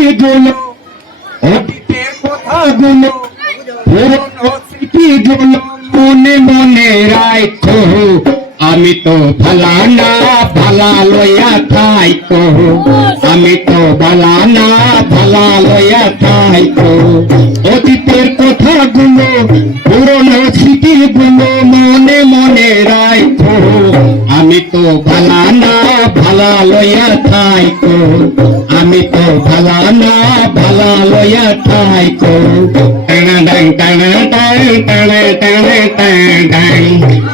স্মৃতিগুলো অতীতের কথাগুলো পুরনো স্মৃতিগুলো মনে মনে রাখো আমি তো ভালা না ভালা লইয়া থাইকো আমি তো ভালা না ভালা লইয়া থাইকো অতীতের কথাগুলো পুরনো স্মৃতিগুলো মনে মনে রাখো আমি তো ভালা না ভালা লইয়া থাইকো আমি তো ভালা না ভালা লইয়া থাইকো টানা ডাং টানা ডাং টানা টানা টাং ডাং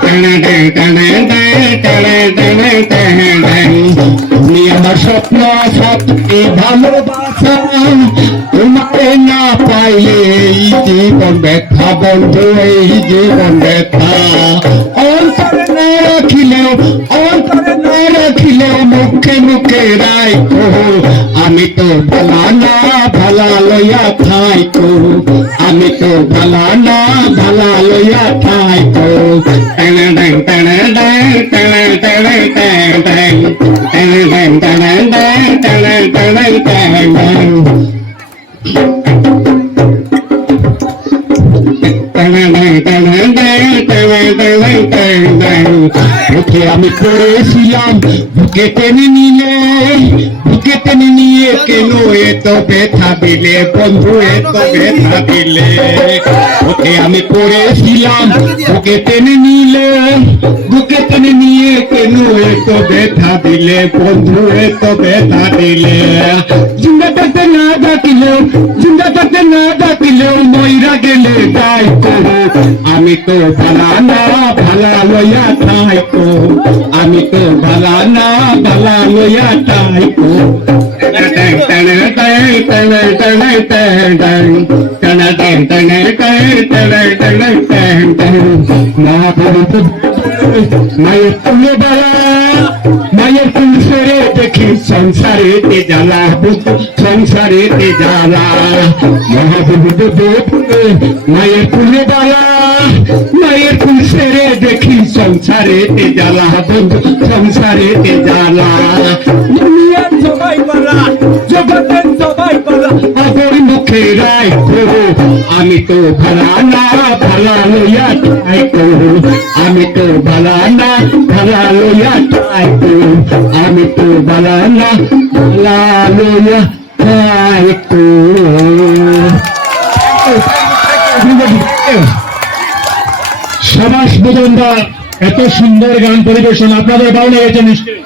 টানা ডাং টানা ডাং টানা টানা টাং ডাং তুমি আমার স্বপ্ন সত্যি ভালোবাসা তোমাকে না পাইলে এই জীবন ব্যথা বন্ধু এই জীবন ব্যথা অন্তরে না রাখিলেও অন্তরে না রাখিলেও মুখে মুখে রাখো আমি তো ভালা না ভালা লইয়া থাইকো আমি তো ভালা না ভালা লইয়া থাইকো টানা ডাং টানা ডাং টানা টানা টাং ডাং টানা ডাং টানা ডাং টানা টানা টাং ডাং ওকে আমি করেছিলাম বুকে টেনে নিলে বুকে টেনে নিয়ে কেন এত ব্যথা দিলে বন্ধু এত ব্যথা দিলে ওকে আমি করেছিলাম বুকে টেনে নিলে বুকে টেনে নিয়ে কেন এত ব্যথা দিলে বন্ধু এত ব্যথা দিলে জিন্দা থাকতে না ডাকিলেও জিন্দা থাকতে না ডাকিলেও মইরা গেলে যাই করো আমি তো ভালা না ভালা লইয়া থাইকো আমি তো ভালা না ভালা লইয়া থাইকো টানা টানা টানা টানা টানা টানা টানা টানা টানা টানা টানা মহাপুরুষ মায়ের তুলে বেলা মায়ের ফুল সেরে দেখি সংসারেতে জ্বালা সংসারেতে জ্বালা মহাপুরুষ মায়ের ফুলে বেলা মায়ের ফুল সেরে দেখি সংসারেতে জ্বালা বন্ধু সংসারেতে জ্বালা দুনিয়ার সবাই বলা জগতের সবাই বলা আগর মুখে রাখো আমি তো ভালা না ভালা লইয়া থাইকো আমি তো ভালা না ভালা লইয়া থাইকো আমি তো ভালা না ভালা লইয়া থাইকো সমাজ বোধনদা এত সুন্দর গান পরিবেশন আপনাদের ভালো লেগেছে নিশ্চয়ই।